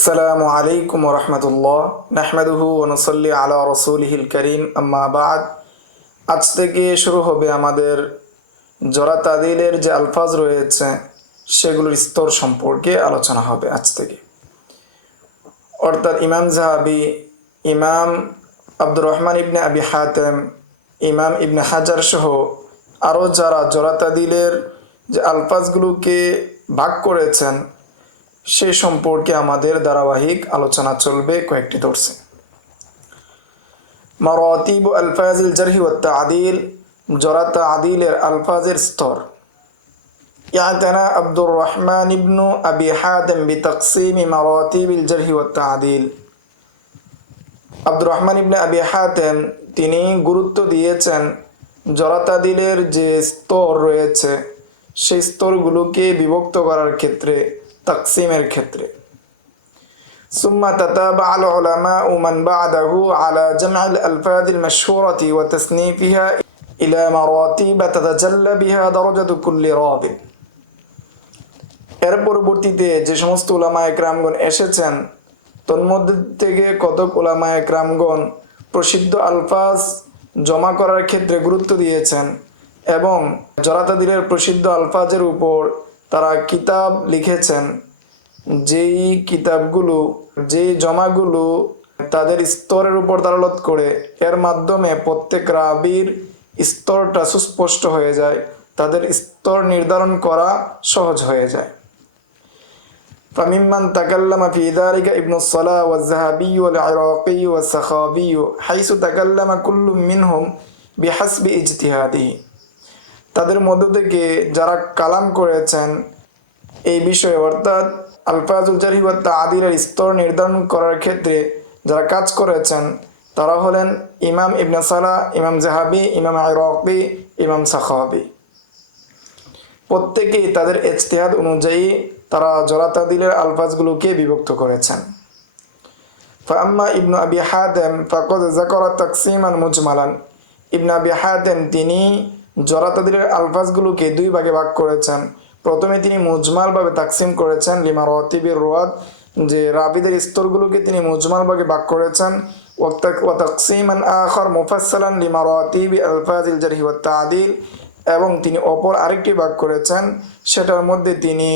আসসালামু আলাইকুম রহমতুল্লাহ। নাহমেদুহু ওনসল্লি আলা রসুলহিল করিম। আম্মা বাদ। আজ থেকে শুরু হবে আমাদের জরা তাদিলের যে আলফাজ রয়েছে, সেগুলোর স্তর সম্পর্কে আলোচনা হবে আজ থেকে। অর্থাৎ ইমাম জাহাবি ইমাম আব্দুর রহমান ইবনে আবি হাতেম, ইমাম ইবনে হাজার সহ আরও যারা জরা তাদিলের যে আলফাজগুলোকে ভাগ করেছেন সে সম্পর্কে আমাদের ধারাবাহিক আলোচনা চলবে কয়েকটি দর্শে। মারাতিব আলফাজিল জারহি ও আদিল জরাত আদিলের আলফাজের স্তর। ইয়াতেনা Abdur Rahman Ibnu Abi Hatim B তকসিম মারাতিবিল জারহি ও Adil Abdur Rahman ibn Abi Hatim তিনি গুরুত্ব দিয়েছেন জরাতাদিলের যে স্তর রয়েছে, সেই স্তরগুলোকে বিভক্ত করার ক্ষেত্রে তাকসিমের ক্ষেত্রে ثم تتابع العلماء من بعده على جمع الألفاظ المشهورة وتصنيفها إلى مراتب تتجلى بها درجة كل راب এর পরবর্তীতে যে সমস্ত উলামা একরামগণ এসেছেন তন্মধ্যে থেকে কতক উলামা একরামগণ প্রসিদ্ধ আলফাজ জমা করার ক্ষেত্রে গুরুত্ব দিয়েছেন এবং জরাতাদিলের প্রসিদ্ধ আলফাজের উপর তারা কিতাব লিখেছেন যেই কিতাবগুলো যেই জমাগুলো তাদের স্তরের উপর দালালত করে এর মাধ্যমে প্রত্যেক রাবির স্তরটা সুস্পষ্ট হয়ে যায় তাদের স্তর নির্ধারণ করা সহজ হয়ে যায় فممن تكلم في ذلك ابن الصلاة والذهبي والعراقي والسخاوي حيث تكلم كل منهم بحسب اجتهاده তাদের মধ্য থেকে যারা কালাম করেছেন এই বিষয়ে, অর্থাৎ আলফাজুল জারি ওয়া তাদিলের স্তর নির্ধারণ করার ক্ষেত্রে যারা কাজ করেছেন, তারা হলেন ইমাম ইবনে সালা, ইমাম জাহাবি, ইমাম আরকি ইমাম সাখাবি। প্রত্যেকেই তাদের ইজতিহাদ অনুযায়ী তারা জরাতাদিলের আলফাজগুলোকে বিভক্ত করেছেন। ফাম্মা ইবনু আবি হাতেম ফাকদ জাকরা তাকসিমান মুজমালান। ইবনু আবি হাতেম তিনি জরাতাদিলের আলফাজগুলোকে দুই ভাগে ভাগ করেছেন। প্রথমে তিনি মুজমালভাবে তাকসিম করেছেন, লিমা রতিবির রোয়াদ, যে রাবিদের স্তরগুলোকে তিনি মুজমালভাবে ভাগ করেছেন। আখর মুফাসসালান আলফাজিল তাদিল এবং তিনি অপর আরেকটি ভাগ করেছেন। সেটার মধ্যে তিনি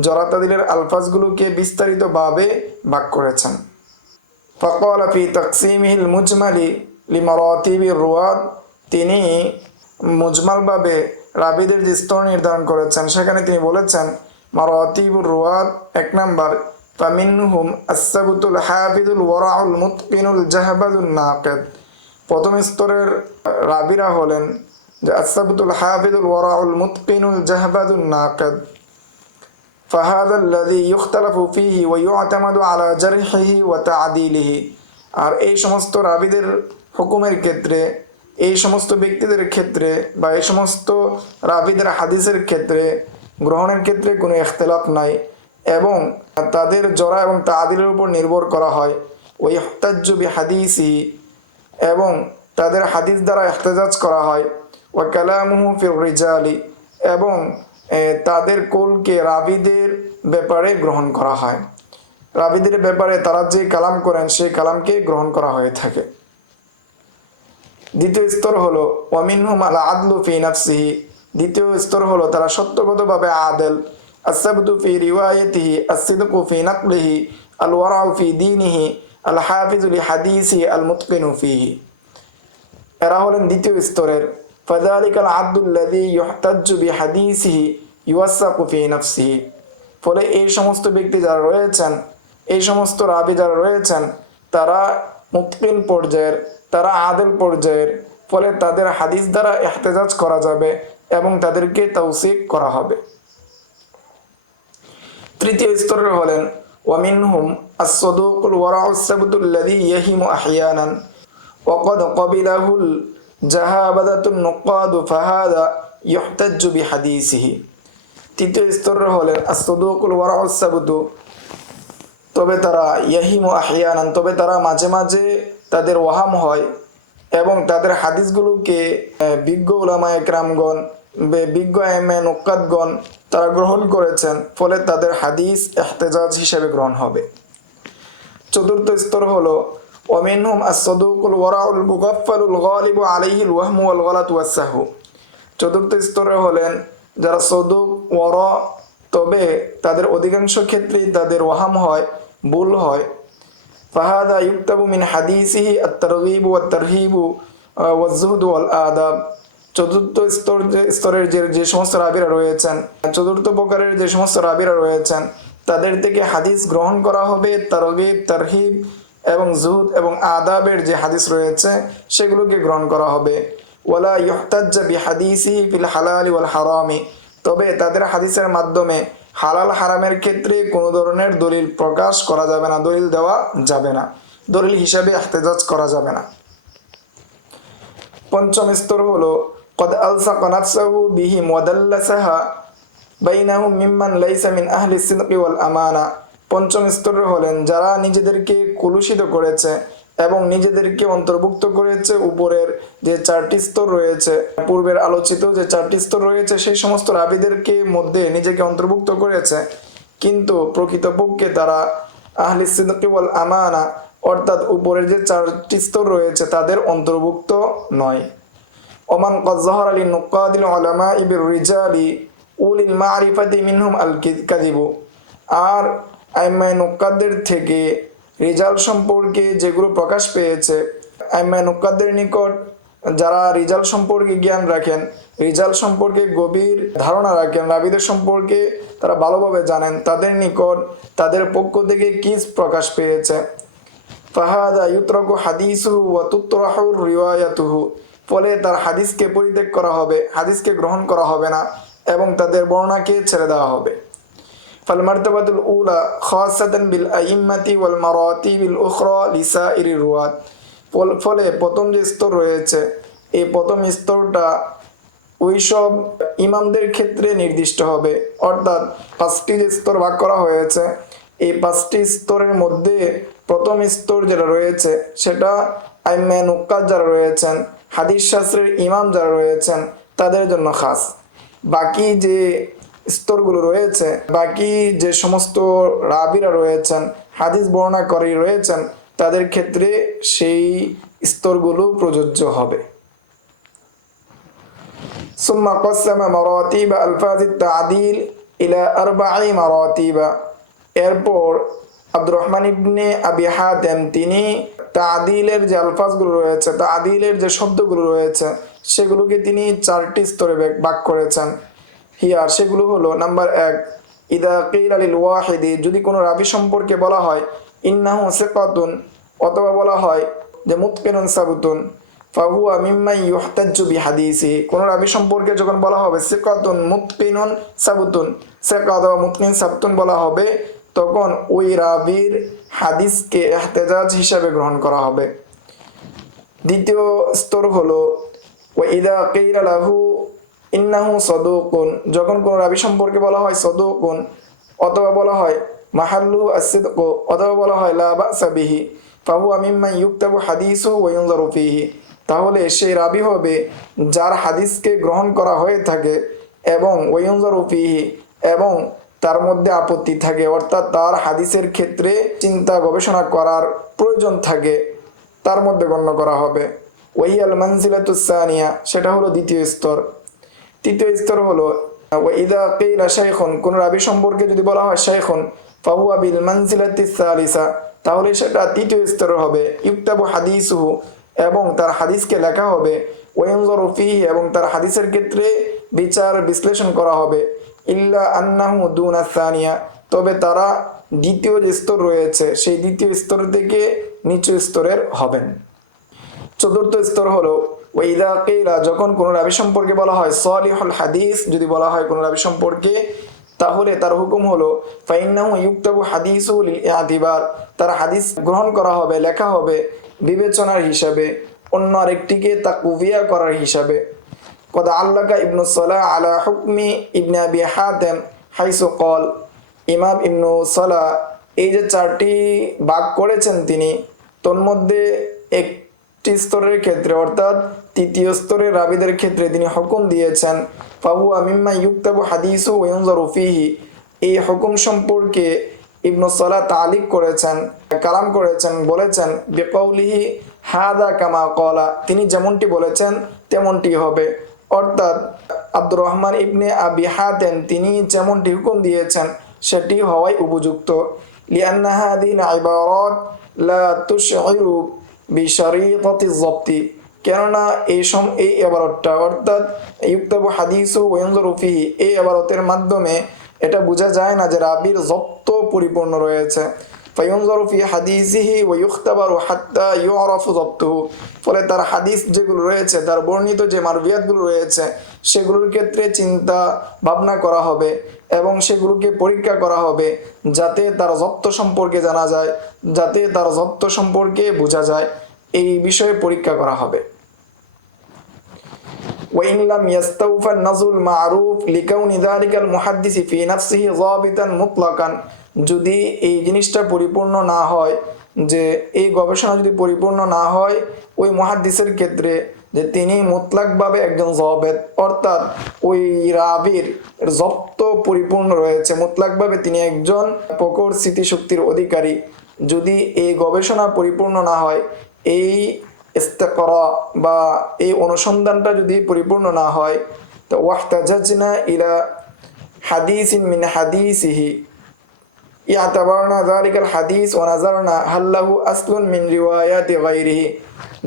জরাতাদিলের আলফাজগুলোকে বিস্তারিতভাবে ভাগ করেছেন। ফকল ফি তকসিমিহিল মুজমালি লিমারতিবি রুয়াদ, তিনি মুজমালভাবে রাবিদের যে স্তর নির্ধারণ করেছেন সেখানে তিনি বলেছেন মারতিবুর রুয়াদ এক নাম্বার ফামিনহুম আসাবুতুল হাফিদুল ওয়ারাউল মুতকিনুল জাহাবাদুল নাকেদ প্রথম স্তরের রাবিরা হলেন যে আসাবুতুল হাফিদুল ওয়ারাউল মুতকিনুল জাহাবাদুল নাকেদ فهذا الذي يختلف فيه ويعتمد على جرحه وتعديله আর এই সমস্ত রাবিদের হুকুমের ক্ষেত্রে এই সমস্ত ব্যক্তিদের ক্ষেত্রে বা এই সমস্ত রাবিদের হাদিসের ক্ষেত্রে, গ্রহণের ক্ষেত্রে কোনো ইখতলাফ নাই এবং তাদের জরা এবং তাদিলের উপর নির্ভর করা হয়। ওই হতাজ্জবি হাদিসি এবং তাদের হাদিস দ্বারা এহতেজাজ করা হয়। ও কালামুহু ফির রিজালি এবং তাদের কোলকে রাবিদের ব্যাপারে গ্রহণ করা হয়। রাবিদের ব্যাপারে তারা যে কালাম করেন, সেই কালামকে গ্রহণ করা হয়ে থাকে। দ্বিতীয় স্তর হলো ওয়ামিনহুম আলা আদলু ফি নাফসিহি দ্বিতীয় স্তর হলো তারা সত্যগতভাবে আদেল আসাবতু ফি রিওয়ায়তিহি আসিদকু ফি নাকলিহি আল ওয়ারাউ ফি দীনিহি আল হাফিজুল হাদিসি আল মুতকিনু ফিহি এরা হলেন দ্বিতীয় স্তরের فذلك العبد الذي يحتج بحديثه يوثق في نفسه ফলে এই সমস্ত ব্যক্তি যারা রয়েছেন এই সমস্ত রাবি যারা রয়েছেন তারা মুতকিন পর্যায়ের তারা আদেল পর্যায়ের ফলে তাদের হাদিস দ্বারা এহতেজাজ করা যাবে এবং তাদেরকে তৌসিক করা হবে তৃতীয় স্তরের হলেন ওয়ামিনহুম আসদুকুল ওয়ারাউসাবতুল্লাযী ইয়াহিমু আহইয়ানান وقد قبله জাহাবাদাতুন নুকাদু ফাহাদা ইহতাজ্জু বিহাদিসিহি তৃতীয় স্তর হলেন আসদুকুল ওয়ারাউসাবুদু তবে তারা ইয়াহিমু আহিয়ানান তবে তারা মাঝে মাঝে তাদের ওয়াহাম হয় এবং তাদের হাদিসগুলোকে বিজ্ঞ উলামা একরামগণ বিজ্ঞ এমএ নুকাদগণ তারা গ্রহণ করেছেন, ফলে তাদের হাদিস এহতেজাজ হিসেবে গ্রহণ হবে। চতুর্থ স্তর হলো, ওমিনহুম আস-সাদুকুল ওয়ারাউল মুগাফফালুল গালিবু আলাইহিল ওয়াহমু ওয়াল গালাতু ওয়াস-সাহু। চতুর্থ স্তরে হলেন, যারা সদুক, ওয়ার, তবে তাদের অধিকাংশ ক্ষেত্রেই তাদের ওয়াহাম হয় ভুল হয়। ফাহাদা ইউক্তাবু মিন হাদিসিহি আত-তারগীবু ওয়াত-তারহিবু ওয়াজ-জুহদু ওয়াল আদাব চতুর্থ স্তর যে, স্তরের যে যে সমস্ত রাবিরা রয়েছেন, চতুর্থ প্রকারের যে সমস্ত রাবিরা রয়েছেন, তাদের থেকে হাদিস গ্রহণ করা হবে তারগিব, তারহিব এবং জুহুদ এবং আদাবের যে হাদিস রয়েছে, সেগুলোকে গ্রহণ করা হবে। ওয়ালা ইহতাজ্জা বি হাদিসি ফিল হালালি ওয়াল হারামি। তবে তাদের হাদিসের মাধ্যমে হালাল হারামের ক্ষেত্রে কোনো ধরনের দলিল প্রকাশ করা যাবে না দলিল দেওয়া যাবে না দলিল হিসাবে এহতেজাজ করা যাবে না পঞ্চম স্তর হলো قد ألصق نفسه بهم ودلسها بينهم ممن ليس من أهل الصدق والأمانة পঞ্চম স্তরে হলেন যারা নিজেদেরকে কলুষিত করেছে এবং নিজেদেরকে অন্তর্ভুক্ত করেছে উপরের যে চারটি স্তর রয়েছে, পূর্বের আলোচিত যে চারটি স্তর রয়েছে, সেই সমস্ত রাবিদেরকে মধ্যে নিজেকে অন্তর্ভুক্ত করেছে। কিন্তু প্রকৃতপক্ষে তারা আহলি সিদ্দিওয়াল আমানা, অর্থাৎ উপরের যে চারটি স্তর রয়েছে, তাদের অন্তর্ভুক্ত নয়। ওমান কজ্জাহর আলী নুকাদিল আলামা ইবির রিজালি উলিল আরিফাদি মিনহুম আল কাদিব আর আইমায় নুকাদের থেকে রিজাল সম্পর্কে যেগুলো প্রকাশ পেয়েছে আইমায় নুক্কাদের নিকট যারা রেজাল্ট সম্পর্কে জ্ঞান রাখেন রেজাল্ট সম্পর্কে গভীর ধারণা রাখেন রাবিদের সম্পর্কে তারা ভালোভাবে জানেন, তাদের নিকট তাদের পক্ষ থেকে কি প্রকাশ পেয়েছে। ফাহাদা ইউত্রকু হাদিসুহু ওয়া রিওয়ায়াতুহু, ফলে তার হাদিসকে পরিত্যাগ করা হবে, হাদিসকে গ্রহণ করা হবে না এবং তাদের বর্ণনাকে ছেড়ে দেওয়া হবে। فالمرتبة الأولى خاصة بالأئمة والمراتب الأخرى لسائر الرواة ফল- ফলে প্রথম যে স্তর রয়েছে এই প্রথম স্তরটা ওইসব ইমামদের ক্ষেত্রে নির্দিষ্ট হবে অর্থাৎ পাঁচটি যে স্তর ভাগ করা হয়েছে এই পাঁচটি স্তরের মধ্যে প্রথম স্তর যেটা রয়েছে সেটা আইমে নুক্কাত যারা রয়েছেন হাদিস শাস্ত্রের ইমাম যারা রয়েছেন তাদের জন্য খাস বাকি যে স্তরগুলো রয়েছে বাকি যে সমস্ত রাবিরা রয়েছেন হাদিস বর্ণাকারী রয়েছেন তাদের ক্ষেত্রে সেই স্তরগুলো প্রযোজ্য হবে ثم قسم مراتب ألفاظ التعديل إلى أربع مراتب এরপর আব্দুর রহমান ইবনে আবি হাতেম তিনি তাদিলের যে আলফাজগুলো রয়েছে তাদিলের যে শব্দগুলো রয়েছে সেগুলোকে তিনি চারটি স্তরে ভাগ- ভাগ করেছেন হিয়ার, সেগুলো হলো, নাম্বার এক, ইদা কিল আলিল ওয়াহিদি, যদি কোনো রাবি সম্পর্কে বলা হয়, ইন্নাহু সেকাতুন, অথবা বলা হয় যে মুতকিনুন সাবুতুন, ফাহুয়া মিম্মাই ইউহতাজ্জু বিহাদিসি, কোন রাবি সম্পর্কে যখন বলা হবে সিকাতুন, মুতকিনুন সাবুতুন, সিকা অথবা মুতকিন সাবতুন বলা হবে, তখন ওই রাবির হাদিসকে এহতেজাজ হিসাবে গ্রহণ করা হবে। দ্বিতীয় স্তর হলো ওয়াইদা কিলা লাহু ইন্নাহু সদুকুন, যখন কোনো রাবি সম্পর্কে বলা হয় সদুকুন, অথবা বলা হয় মাহাল্লু আসিদক অথবা বলা হয় লা বাসা বিহি ফাহু আমিম্মা ইউক্তাবু হাদিসু ওয়ুনজারু ফিহি। তাহলে সেই রাবি হবে যার হাদিসকে গ্রহণ করা হয়ে থাকে এবং ওয়ুনজারু ফিহি এবং তার মধ্যে আপত্তি থাকে, অর্থাৎ তার হাদিসের ক্ষেত্রে চিন্তা গবেষণা করার প্রয়োজন থাকে, তার মধ্যে গণ্য করা হবে। ওয়াইয়াল মানজিলাতুসানিয়া সেটা হলো দ্বিতীয় স্তর। তৃতীয় স্তর হলো শাইখুন কোন রাবি সম্পর্কে যদি বলা হয় শাইখুন, ফাহুয়া বিল মানজিলাতি সালিসা তাহলে সেটা তৃতীয় স্তর হবে, ইউক্তাবু হাদিসুহু এবং তার হাদিসকে লেখা হবে, ওয়াইনজরু ফিহি এবং তার হাদিসের ক্ষেত্রে বিচার বিশ্লেষণ করা হবে, ইল্লা আন্নাহু দুনা সানিয়া তবে তারা দ্বিতীয় যে স্তর রয়েছে, সেই দ্বিতীয় স্তর থেকে নিচু স্তরের হবেন। চতুর্থ স্তর হলো ওয়াইদা যখন কোনো রাবি সম্পর্কে বলা হয় সলিহুল হাদিস, যদি বলা হয় কোনো রাবি সম্পর্কে, তাহলে তার হুকুম হলো, ফাইন্নাহু ইউক্তাবু হাদিসুল আদিবার তার হাদিস গ্রহণ করা হবে, লেখা হবে বিবেচনার হিসাবে, অন্য আরেকটিকে তা কুবিয়া করার হিসাবে। কদ আল্লাকা ইবনু সালাহ আলা হুকমি ইবনে আবি হাতেম, হাইসু কল ইমাম ইবনু সালাহ, এই যে চারটি ভাগ করেছেন তিনি, তন্মধ্যে একটি স্তরের ক্ষেত্রে, অর্থাৎ তৃতীয় স্তরের রাবিদের ক্ষেত্রে তিনি হুকুম দিয়েছেন ফাহু আমিম্মা ইউক্তাবু হাদিসু ওয়ুনজারু ফিহি। এই হুকুম সম্পর্কে ইবনু ইবনুসাল্লাহ তালিক করেছেন, কালাম করেছেন, বলেছেন বেকৌলিহি হাদা কামা কলা তিনি যেমনটি বলেছেন, তেমনটি হবে। অর্থাৎ আব্দুর রহমান ইবনে আবি হাতেন তিনি যেমনটি হুকুম দিয়েছেন, সেটি হওয়াই উপযুক্ত। লিআন্না হাদিন ইবারাত লা তুশঈরু বিশারিতাতি জব্তি কেননা এই সম এই এবারতটা, অর্থাৎ ইউক্তাবু হাদিস ও ফিহি, এই এবারতের মাধ্যমে এটা বোঝা যায় না যে রাবির জব্ত পরিপূর্ণ রয়েছে। ফাইয়নজরু ফি হাদিসিহি ওয়া ইউখতাবারু হাত্তা ইউরাফু জব্তুহু ফলে তার হাদিস যেগুলো রয়েছে, তার বর্ণিত যে মারবিয়াতগুলো রয়েছে, সেগুলোর ক্ষেত্রে চিন্তা ভাবনা করা হবে এবং সেগুলোকে পরীক্ষা করা হবে যাতে তার জব্ত সম্পর্কে জানা যায়, যাতে তার জব্ত সম্পর্কে বোঝা যায়। এই বিষয়ে পরীক্ষা করা হবে। ওয়াইংলাম ইয়াস্তাউফা নাজুল মারুফ লিকাউনি দারিকাল মুহাদ্দিসি ফি নাফসিহি জাবিতান মুতলাকান যদি এই জিনিসটা পরিপূর্ণ না হয়, যে এই গবেষণা যদি পরিপূর্ণ না হয়, ওই মহাদ্দিসের ক্ষেত্রে যে তিনি মুতলাকভাবে একজন জবেদ, অর্থাৎ ওই রাবির জপ্ত পরিপূর্ণ রয়েছে, মুতলাকভাবে তিনি একজন প্রকর স্মৃতিশক্তির অধিকারী। যদি এই গবেষণা পরিপূর্ণ না হয়, এই ইস্তেকরা বা এই অনুসন্ধানটা যদি পরিপূর্ণ না হয়, তো ওয়াহতাজাজনা ইলা হাদিসিন মিন হাদিসিহি। ইয়াতাবারনা যালিকাল হাদিস ওয়া নাজারনা হাল্লাহু আসলুন মিন রিওয়ায়াতি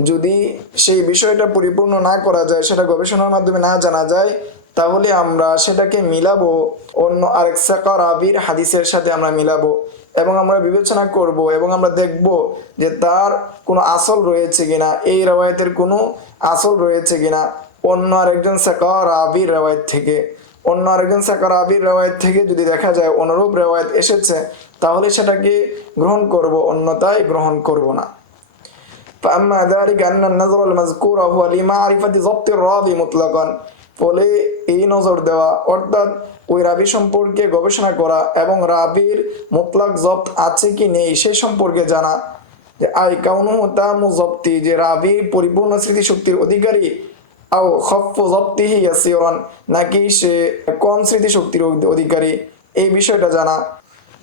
যদি সেই বিষয়টা পরিপূর্ণ না করা যায়, সেটা গবেষণার মাধ্যমে না জানা যায়, তাহলে আমরা সেটাকে মিলাবো। অন্য আরেক সাকা রাবির হাদিসের সাথে আমরা মিলাবো। এবং আমরা বিবেচনা করব এবং আমরা দেখব যে তার কোনো আসল রয়েছে কিনা এই রেওয়ায়তের কোনো আসল রয়েছে কিনা অন্য আরেকজন সাকা রাবির রেওয়ায়ত থেকে অন্য আরেকজন সাকা রাবির রেওয়ায়ত থেকে যদি দেখা যায় অনুরূপ রেওয়ায়ত এসেছে তাহলে সেটাকে গ্রহণ করব অন্যতায় গ্রহণ করব না فأما ذلك أن النظر المذكور هو لمعرفة ضبط الراوي مطلقا ফলে এই নজর দেওয়া, অর্থাৎ ওই রাবি সম্পর্কে গবেষণা করা এবং রাবির মোতলাক জব্ত আছে কি নেই সে সম্পর্কে জানা। যে আই কাউনু তামু জব্তি যে রাবি পরিপূর্ণ স্মৃতিশক্তির অধিকারী, আও খফ জব্তিহি ইয়াসিরান, নাকি সে কম স্মৃতিশক্তির অধিকারী, এই বিষয়টা জানা।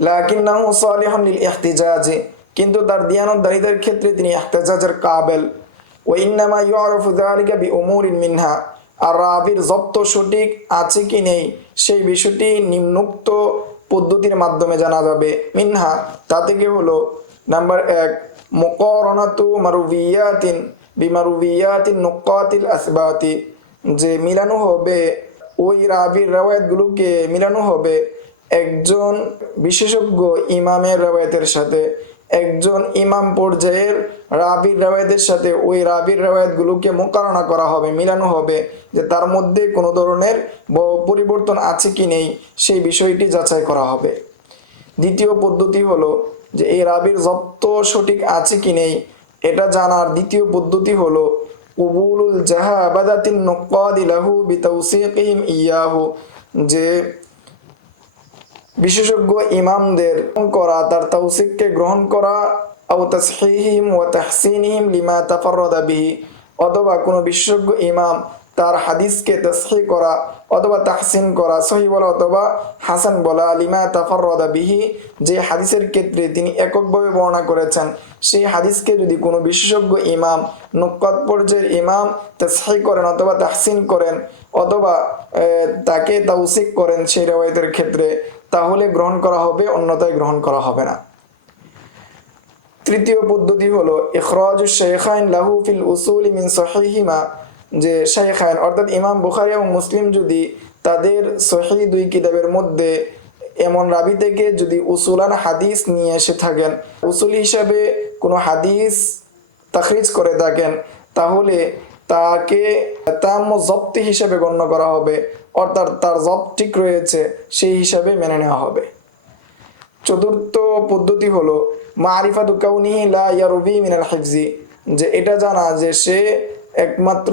লাকিন্নাহু সালিহুন লিল ইহতিজাজি, কিন্তু তার দিয়ানতদারিতার ক্ষেত্রে তিনি ইহতেজাজের কাবেল। ও ইন্নামা ইউআরফু যালিকা বিউমুরিন মিনহা। আর রাবির জব্ত সঠিক আছে কি নেই, সেই বিষয়টি নিম্নোক্ত পদ্ধতির মাধ্যমে জানা যাবে। মিনহা, তা থেকে হলো, নাম্বার এক, মুকরনাতু মারুবিয়াতিন বিমারুবিয়াতিন নুকাতিল আসবাতি, যে মিলানো হবে, ওই রাবির রেওয়ায়তগুলোকে মিলানো হবে একজন বিশেষজ্ঞ ইমামের রেওয়ায়তের সাথে। একজন ইমাম পর্যায়ের রাবির রেওয়ায়তের সাথে ওই রাবির রেওয়ায়তগুলোকে মোকারণা করা হবে, মিলানো হবে যে তার মধ্যে কোনো ধরনের পরিবর্তন আছে কি নেই, সেই বিষয়টি যাচাই করা হবে। দ্বিতীয় পদ্ধতি হলো যে এই রাবির জব্ত সঠিক আছে কি নেই, এটা জানার দ্বিতীয় পদ্ধতি হলো কবুলুল জাহাবাদাতিন নুকাদি লাহু বিতাউসিকিহিম ইয়াহু, যে বিশেষজ্ঞ ইমামদের করা, তার তৌসিককে গ্রহণ করা, আও তাসহিহিম ওয়া তাহসিনহিম লিমা তাফাররাদা বিহি, অথবা কোনো বিশেষজ্ঞ ইমাম তার হাদিসকে তসহি করা অথবা তাহসিন করা, সহি বলা অথবা হাসান বলা, লিমা তাফাররাদা বিহি, যে হাদিসের ক্ষেত্রে তিনি এককভাবে বর্ণনা করেছেন, সেই হাদিসকে যদি কোনো বিশেষজ্ঞ ইমাম নুক্কত পর্যায়ের ইমাম তসহি করেন অথবা তাহসিন করেন, অথবা তাকে তাউসিক করেন সেই রেওয়ায়তের ক্ষেত্রে তাহলে গ্রহণ করা হবে, অন্যথায় গ্রহণ করা হবে না। তৃতীয় পদ্ধতি হলো, ইখরাজ শেখাইন লাহু ফিল উসুলি মিন সহিহিমা, যে শেখাইন অর্থাৎ ইমাম বুখারি এবং মুসলিম যদি তাদের সহি দুই কিতাবের মধ্যে এমন রাবি থেকে যদি উসুলান হাদিস নিয়ে এসে থাকেন, উসুল হিসাবে কোনো হাদিস তাখরিজ করে থাকেন, তাহলে তাকে তাম্য জপ্তি হিসেবে গণ্য করা হবে। অর্থাৎ তার জব ঠিক রয়েছে, সেই হিসাবে মেনে নেওয়া হবে। চতুর্থ পদ্ধতি হলো, মারিফাতু কাউনিহি লা ইয়ারবি মিনাল হিফজি, যে এটা জানা যে সে একমাত্র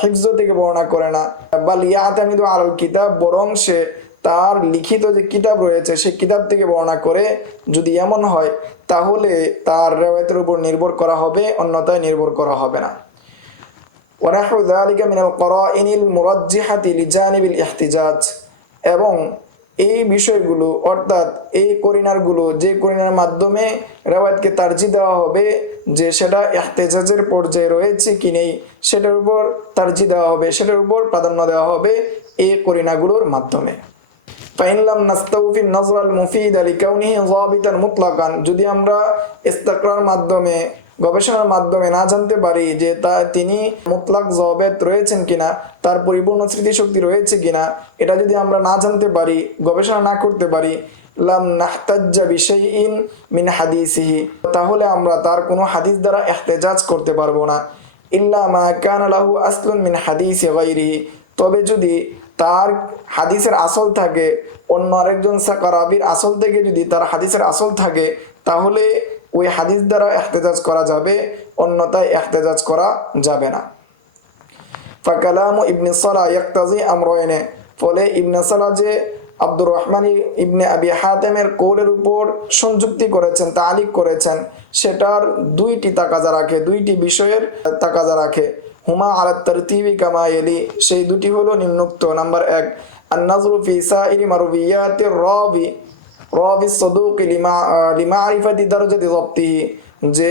হিফজ থেকে বর্ণনা করে না। বা লিয়াতামিদু আলাল কিতাব, বরং সে তার লিখিত যে কিতাব রয়েছে, সেই কিতাব থেকে বর্ণনা করে যদি এমন হয়, তাহলে তার রেওয়ায়তের উপর নির্ভর করা হবে, অন্যথায় নির্ভর করা হবে না। ওয়ানাহু জালিকা মিনাল করাইনিল মুরাজ্জিহাতি লিজানিবিল ইহতিজাজ। এবং এই বিষয়গুলো, অর্থাৎ এই করিনারগুলো, যে করিনার মাধ্যমে রেওয়াতকে তার্জি দেওয়া হবে, যে সেটা এহতেজাজের পর্যায়ে রয়েছে কি নেই, সেটার উপর তার্জি দেওয়া হবে, সেটার উপর প্রাধান্য দেওয়া হবে এই করিনাগুলোর মাধ্যমে। ফাইনলাম নাস্তাউফিন নজরাল মুফিদ আলী কাউনি জাবিতান মুতলাকান। যদি আমরা ইস্তাকরার মাধ্যমে গবেষণার মাধ্যমে না জানতে পারি যে তা তিনি মোতলাক জবেদ রয়েছেন কিনা, তার পরিপূর্ণ স্মৃতিশক্তি রয়েছে কিনা, এটা যদি আমরা না জানতে পারি, গবেষণা না করতে পারি, লাম নাহতাজ্জা বিশাইইন মিন হাদিসিহি, তাহলে আমরা তার কোনো হাদিস দ্বারা এহতেজাজ করতে পারব না। ইল্লা মা কানা লাহু আসলুন মিন হাদিসি গায়রিহি, তবে যদি তার হাদিসের আসল থাকে, অন্য আরেকজন সাকারাবির আসল থেকে যদি তার হাদিসের আসল থাকে, তাহলে ওই হাদিস দ্বারা এহতেজাজ করা যাবে অন্যতায় এহতেজাজ করা যাবে না। ফাকালাম ইবনে সালা ইয়াক্তাজি আমরয়নে ফলে ইবনে সালা যে আব্দুর রহমান ইবনে আবি হাতেমের কৌলের উপর সংযুক্তি করেছেন, তালিক করেছেন, সেটার দুইটি তাকাজা রাখে, দুইটি বিষয়ের তাকাজা রাখে। হুমা আলা তরতিবি কামা এলি সেই দুটি হলো নিম্নোক্ত। নাম্বার এক, আন্নাজরু ফি সাইরি মারুবিয়াতির রাবি। রাবি সদুক লিমা লিমারিফাতি দারজাতি যাবতিহি যে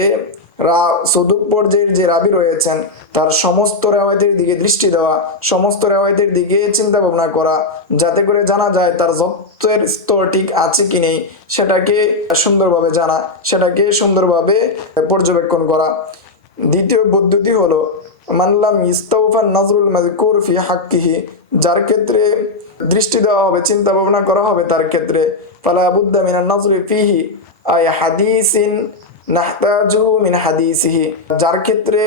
রা সদুক পর্যায়ের যে রাবি রয়েছেন তার সমস্ত রেওয়ায়তের দিকে দৃষ্টি দেওয়া সমস্ত রেওয়ায়তের দিকে চিন্তা ভাবনা করা যাতে করে জানা যায় তার জব্তের স্তর ঠিক আছে কি নেই সেটাকে সুন্দরভাবে জানা সেটাকে সুন্দরভাবে পর্যবেক্ষণ করা দ্বিতীয় পদ্ধতি হলো মানলাম ইস্তাউফান নজরুল মাজকুর ফি হাক্কিহি যার ক্ষেত্রে দৃষ্টি দেওয়া হবে চিন্তা ভাবনা করা হবে তার ক্ষেত্রে ফালা بد من النظر فيه আই حديث নাহতাজুহু মিন হাদিসিহি যার ক্ষেত্রে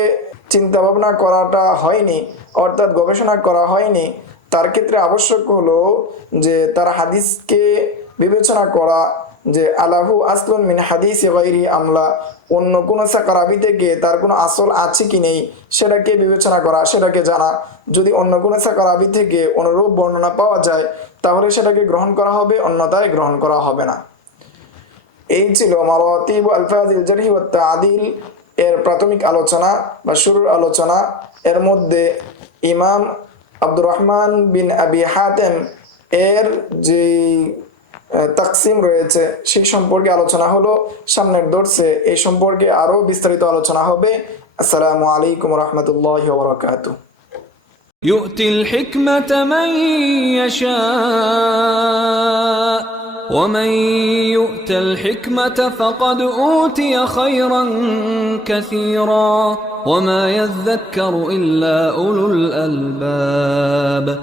চিন্তা ভাবনা করাটা হয়নি, অর্থাৎ গবেষণা করা হয়নি, তার ক্ষেত্রে আবশ্যক হলো যে তার হাদিসকে বিবেচনা করা যে আলাহু আসলুন মিন হাদিস আমলা অন্য কোনো সাকারাবি থেকে তার কোনো আসল আছে কি নেই সেটাকে বিবেচনা করা, সেটাকে জানা। যদি অন্য কোনো সাকারাবি থেকে অনুরূপ বর্ণনা পাওয়া যায়, তাহলে সেটাকে গ্রহণ করা হবে অন্যতায় গ্রহণ করা হবে না। এই ছিল মারাতিব আলফাজিল জারহি ওয়া তাদিল এর প্রাথমিক আলোচনা বা শুরুর আলোচনা। এর মধ্যে ইমাম আব্দুর রহমান বিন আবি হাতেম এর যে তাকসিম রয়েছে সেই সম্পর্কে আলোচনা হলো সামনের দর্শে এই সম্পর্কে আরও বিস্তারিত আলোচনা হবে আসসালামু আলাইকুম রহমতুল্লাহ বরকাত يؤتي الحكمة من يشاء ومن يؤت الحكمة فقد أوتي خيرا كثيرا وما يذكر إلا أولو الألباب